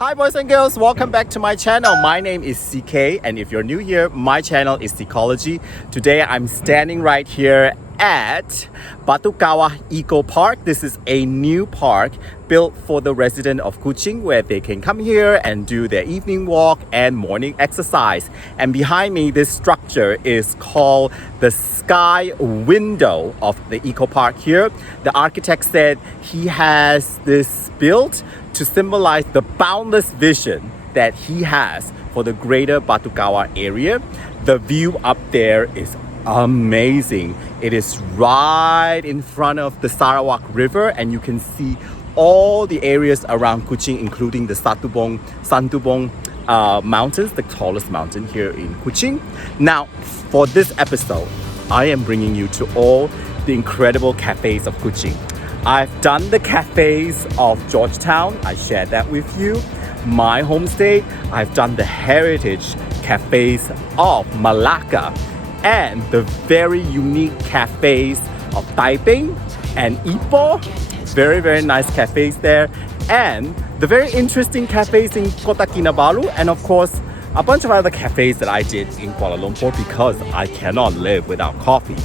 Hi boys and girls, welcome back to my channel. My name is CK, and if you're new here, my channel is Ecology. Today I'm standing right here at Batu Kawah Eco Park. This is a new park built for the resident of Kuching where they can come here and do their evening walk and morning exercise. And behind me, this structure is called the sky window of the eco park here. The architect said he has this built to symbolize the boundless vision that he has for the greater Batu Kawah area. The view up there is amazing. It is right in front of the Sarawak River, and you can see all the areas around Kuching, including the Santubong mountains, the tallest mountain here in Kuching. Now, for this episode, I am bringing you to all the incredible cafes of Kuching. I've done the cafes of Georgetown, I shared that with you. My homestay, I've done the heritage cafes of Malacca and the very unique cafes of Taipei and Ipoh. Very, very nice cafes there. And the very interesting cafes in Kota Kinabalu, and of course, a bunch of other cafes that I did in Kuala Lumpur because I cannot live without coffee.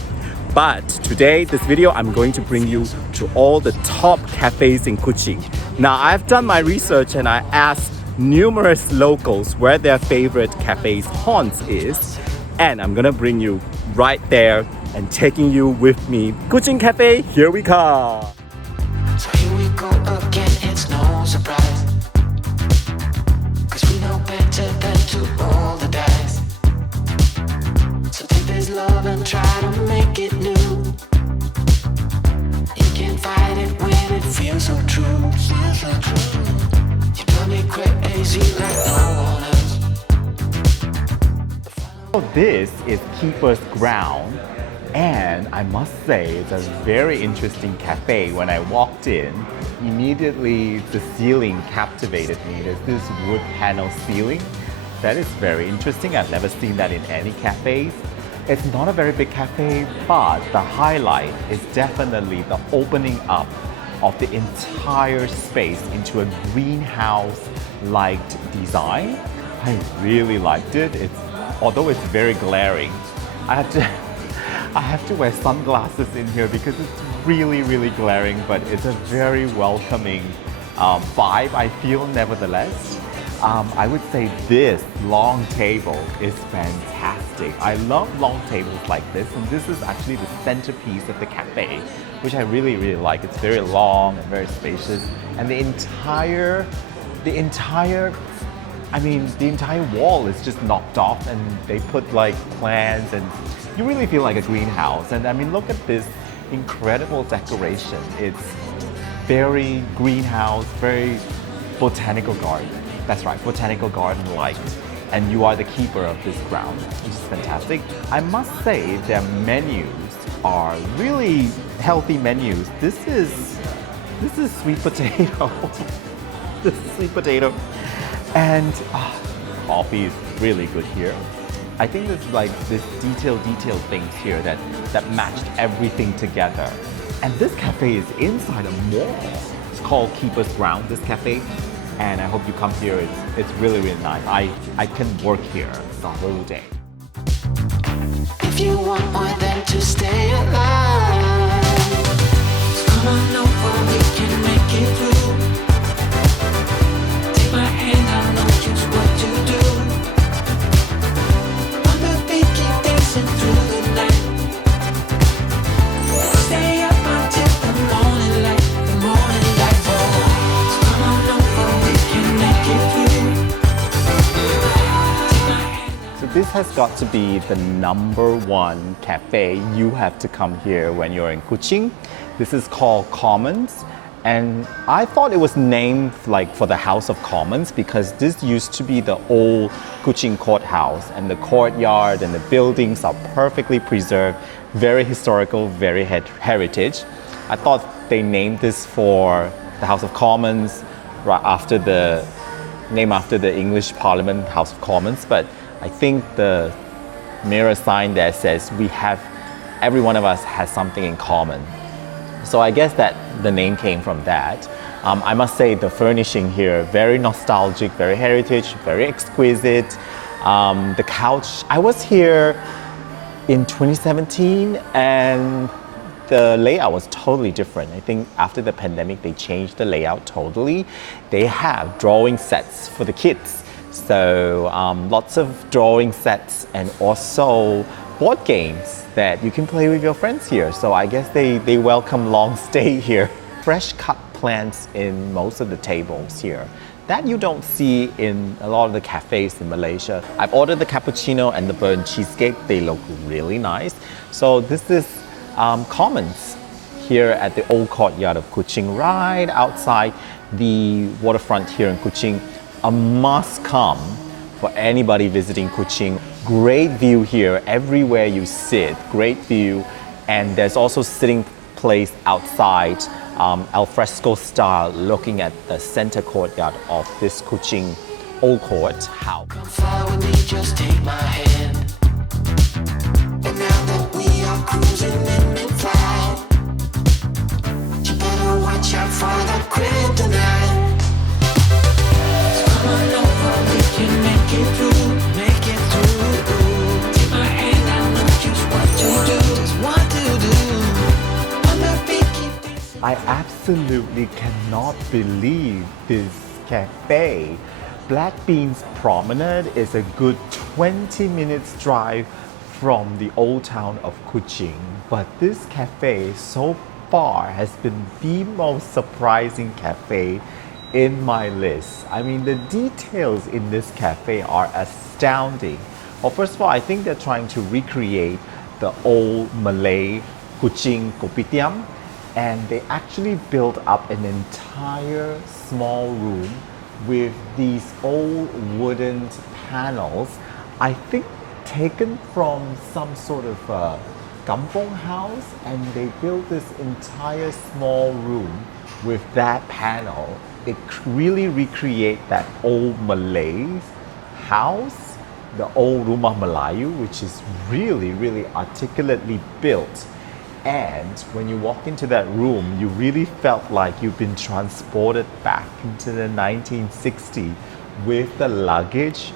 But today, this video, I'm going to bring you to all the top cafes in Kuching. Now, I've done my research and I asked numerous locals where their favorite cafes haunts is. And I'm gonna bring you right there and taking you with me. Kuching Cafe, here we come. So here we go again, it's no surprise. Cause we know better than to roll the dice. So take this love and try to make it new. You can't fight it when it feels so true. You drive me crazy like no one else. So this is Keeper's Ground, and I must say it's a very interesting cafe. When I walked in, immediately the ceiling captivated me. There's this wood panel ceiling that is very interesting. I've never seen that in any cafes. It's not a very big cafe, but the highlight is definitely the opening up of the entire space into a greenhouse-like design. I really liked it. Although it's very glaring, I have to wear sunglasses in here because it's really, really glaring, but it's a very welcoming vibe, I feel, nevertheless. I would say this long table is fantastic. I love long tables like this, and this is actually the centerpiece of the cafe, which I really, really like. It's very long and very spacious, and the entire wall is just knocked off, and they put like plants, and you really feel like a greenhouse. And I mean, look at this incredible decoration. It's very greenhouse, very botanical garden. That's right, botanical garden-like. And you are the keeper of this ground, which is fantastic. I must say their menus are really healthy menus. This is sweet potato. This is sweet potato. And coffee is really good here. I think there's like this detailed things here that matched everything together. And this cafe is inside a mall. It's called Keeper's Ground, this cafe. And I hope you come here. It's really, really nice. I can work here the whole day. If you want more than to stay alive, so come on over, we can make it through. Take my hand, I know just what to do. On the beat, keep dancing through the night. Stay up until the morning light, the morning light. Oh, so come on over, we can make it through. Take my hand. So this has got to be the #1 cafe you have to come here when you're in Kuching. This is called Commons. And I thought it was named like for the House of Commons because this used to be the old Kuching courthouse, and the courtyard and the buildings are perfectly preserved, very historical, very heritage. I thought they named this for the House of Commons named after the English Parliament House of Commons, but I think the mirror sign there says every one of us has something in common. So I guess that the name came from that. I must say the furnishing here, very nostalgic, very heritage, very exquisite. The couch, I was here in 2017 and the layout was totally different. I think after the pandemic, they changed the layout totally. They have drawing sets for the kids. So lots of drawing sets and also board games that you can play with your friends here. So I guess they welcome long stay here. Fresh cut plants in most of the tables here. That you don't see in a lot of the cafes in Malaysia. I've ordered the cappuccino and the burnt cheesecake. They look really nice. So this is commons here at the old courtyard of Kuching, right outside the waterfront here in Kuching. A must come for anybody visiting Kuching. Great view here, everywhere you sit, great view. And there's also sitting place outside, al fresco style, looking at the center courtyard of this Kuching old court house. Come fly with me, just take my hand. And now that we are cruising in mid-flight, you better watch out for the kryptonite. So come on over, we can make it through, make it through. Take my hand, I know just what to do, just what to do. I'm a picky bitch. I absolutely cannot believe this cafe. Black Beans Promenade is a good 20 minutes drive from the old town of Kuching. But this cafe so far has been the most surprising cafe in my list. I mean, the details in this cafe are astounding. Well, first of all, I think they're trying to recreate the old Malay Kuching kopitiam, and they actually built up an entire small room with these old wooden panels, I think taken from some sort of kampong house, and they built this entire small room with that panel. It really recreate that old Malays house, the old Rumah Melayu, which is really, really articulately built. And when you walk into that room, you really felt like you've been transported back into the 1960s with the luggage,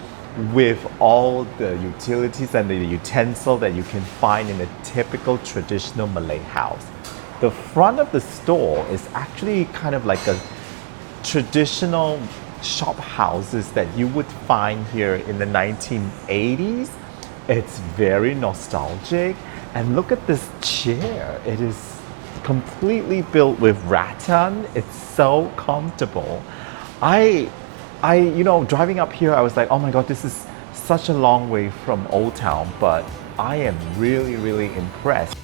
with all the utilities and the utensil that you can find in a typical traditional Malay house. The front of the store is actually kind of like a traditional shop houses that you would find here in the 1980s. It's very nostalgic. And look at this chair. It is completely built with rattan. It's so comfortable. Driving up here, I was like, oh my God, this is such a long way from Old Town, but I am really, really impressed.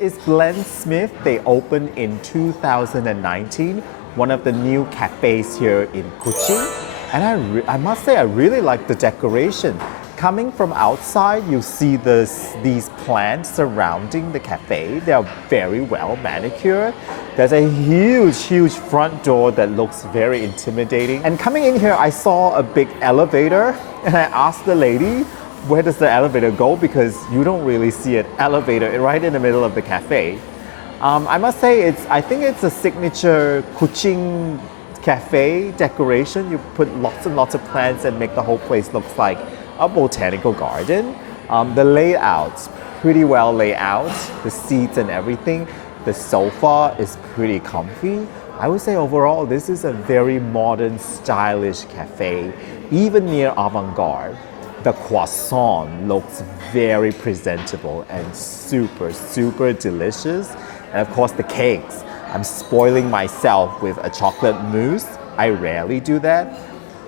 Is Blendsmiths. They opened in 2019, one of the new cafes here in Kuching. And I must say, I really like the decoration. Coming from outside, you see these plants surrounding the cafe. They are very well manicured. There's a huge, huge front door that looks very intimidating. And coming in here, I saw a big elevator, and I asked the lady, where does the elevator go? Because you don't really see an elevator right in the middle of the cafe. I must say, I think it's a signature Kuching cafe decoration. You put lots and lots of plants and make the whole place look like a botanical garden. The layout's pretty well laid out, the seats and everything. The sofa is pretty comfy. I would say overall, this is a very modern, stylish cafe, even near avant-garde. The croissant looks very presentable and super, super delicious. And of course the cakes. I'm spoiling myself with a chocolate mousse. I rarely do that.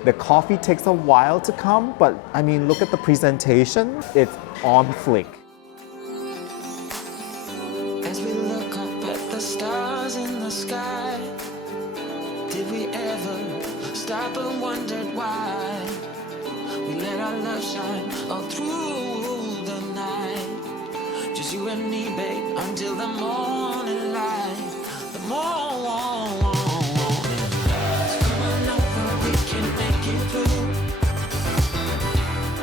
The coffee takes a while to come, but I mean, look at the presentation. It's on flick. As we look up at the stars in the sky, did we ever stop and wondered why we let our love shine all through the night. Just you and me, babe, until the morning light. The morning light. So come on over, we can make it through.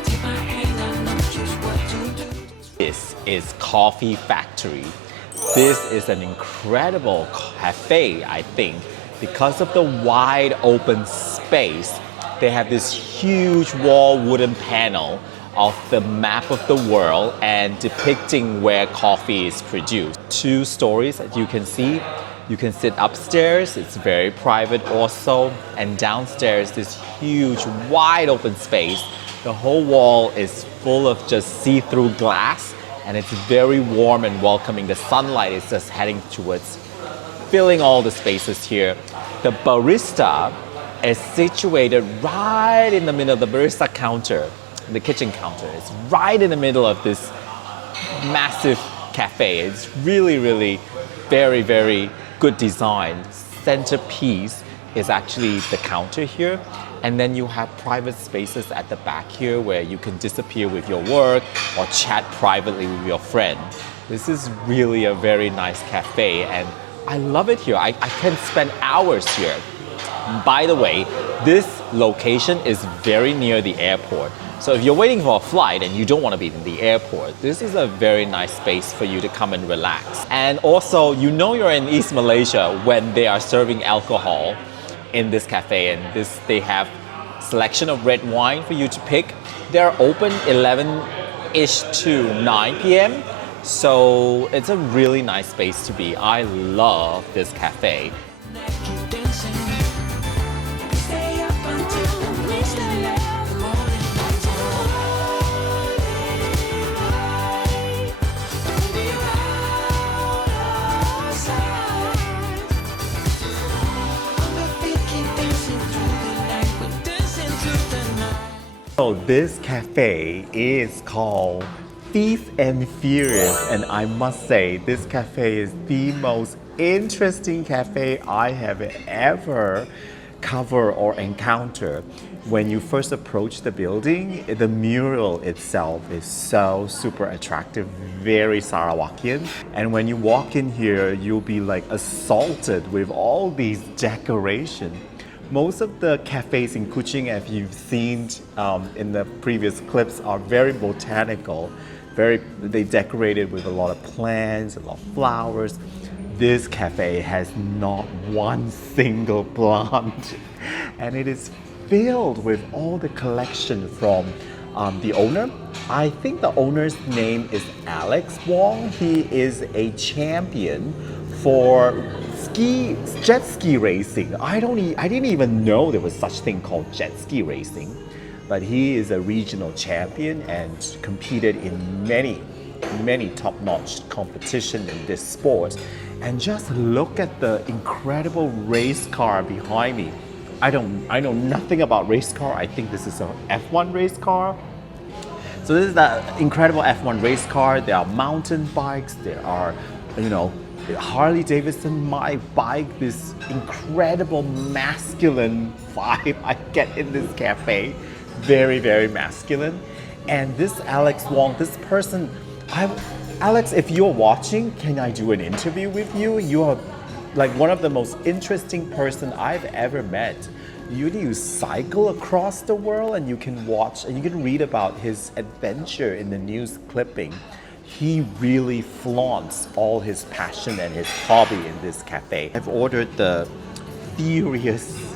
Take my hand, I know just what to do. This is Coffee Factory. This is an incredible cafe, I think, because of the wide open space. They have this huge wall wooden panel of the map of the world and depicting where coffee is produced. 2 stories, as you can see. You can sit upstairs, it's very private also, and downstairs this huge wide open space. The whole wall is full of just see-through glass, and it's very warm and welcoming. The sunlight is just heading towards, filling all the spaces here. The barista is situated right in the middle of the barista counter. The kitchen counter is right in the middle of this massive cafe. It's really very, very good design. Centerpiece is actually the counter here. And then you have private spaces at the back here where you can disappear with your work or chat privately with your friend. This is really a very nice cafe and I love it here. I can spend hours here. By the way, this location is very near the airport. So if you're waiting for a flight and you don't want to be in the airport, this is a very nice space for you to come and relax. And also, you know you're in East Malaysia when they are serving alcohol in this cafe, and they have selection of red wine for you to pick. They're open 11-ish to 9 p.m. So it's a really nice space to be. I love this cafe. So this cafe is called Feast and Furious, and I must say this cafe is the most interesting cafe I have ever covered or encountered. When you first approach the building, the mural itself is so super attractive, very Sarawakian. And when you walk in here, you'll be like assaulted with all these decorations. Most of the cafes in Kuching, as you've seen in the previous clips, are very botanical. They decorated with a lot of plants, a lot of flowers. This cafe has not one single plant, and it is filled with all the collection from the owner. I think the owner's name is Alex Wong. He is a champion for jet ski racing. I didn't even know there was such thing called jet ski racing, but he is a regional champion and competed in many top-notch competition in this sport. And just look at the incredible race car behind me. I know nothing about race car. I think this is an F1 race car. So this is the incredible F1 race car. There are mountain bikes. There are, Harley Davidson, my bike, this incredible masculine vibe I get in this cafe. Very, very masculine. And this Alex Wong, this person, Alex, if you're watching, can I do an interview with you? You are like one of the most interesting person I've ever met. You cycle across the world and you can watch and you can read about his adventure in the news clipping. He really flaunts all his passion and his hobby in this cafe. I've ordered the Furious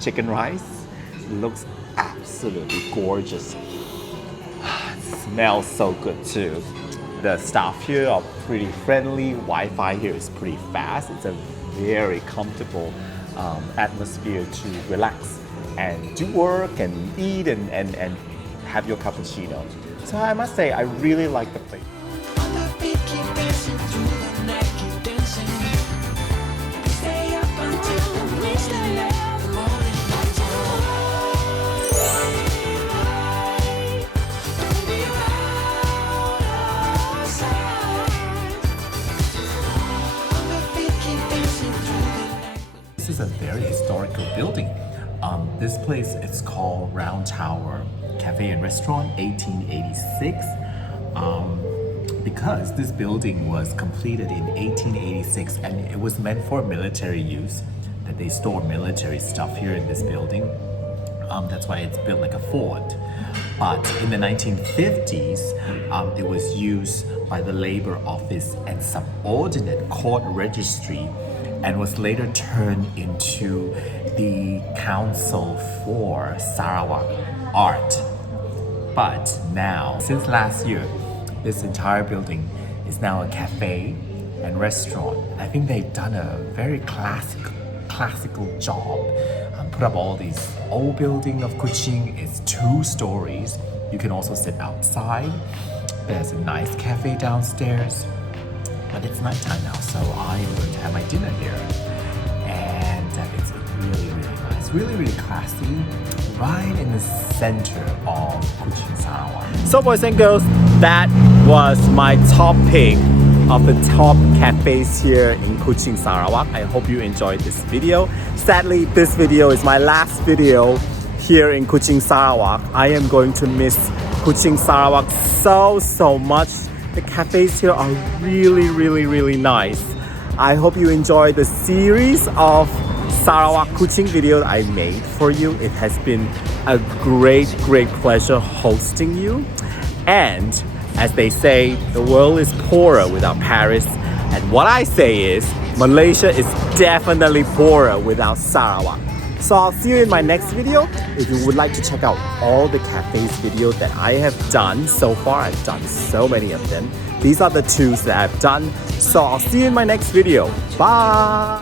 chicken rice. It looks absolutely gorgeous. It smells so good too. The staff here are pretty friendly. Wi-Fi here is pretty fast. It's a very comfortable atmosphere to relax and do work and eat and have your cappuccino. So I must say, I really like the place. This is a very historical building. This place is called Round Tower cafe and restaurant, 1886. Because this building was completed in 1886 and it was meant for military use, that they store military stuff here in this building. That's why it's built like a fort. But in the 1950s, it was used by the Labor Office and subordinate court registry and was later turned into the Council for Sarawak Art. But now, since last year, this entire building is now a cafe and restaurant. I think they've done a very classical job. Put up all these old building of Kuching. It's 2 stories. You can also sit outside. There's a nice cafe downstairs. But it's nighttime now, so I am going to have my dinner here. And it's really nice, really classy, right in the center of Kuching, Sarawak. So boys and girls, that was my top pick of the top cafes here in Kuching, Sarawak. I hope you enjoyed this video. Sadly, this video is my last video here in Kuching, Sarawak. I am going to miss Kuching, Sarawak so much. The cafes here are really nice. I hope you enjoyed the series of Sarawak Kuching videos I made for you. It has been a great pleasure hosting you. And as they say, the world is poorer without Paris. And what I say is, Malaysia is definitely poorer without Sarawak. So I'll see you in my next video. If you would like to check out all the cafes videos that I have done so far, I've done so many of them. These are the 2 that I've done. So I'll see you in my next video. Bye!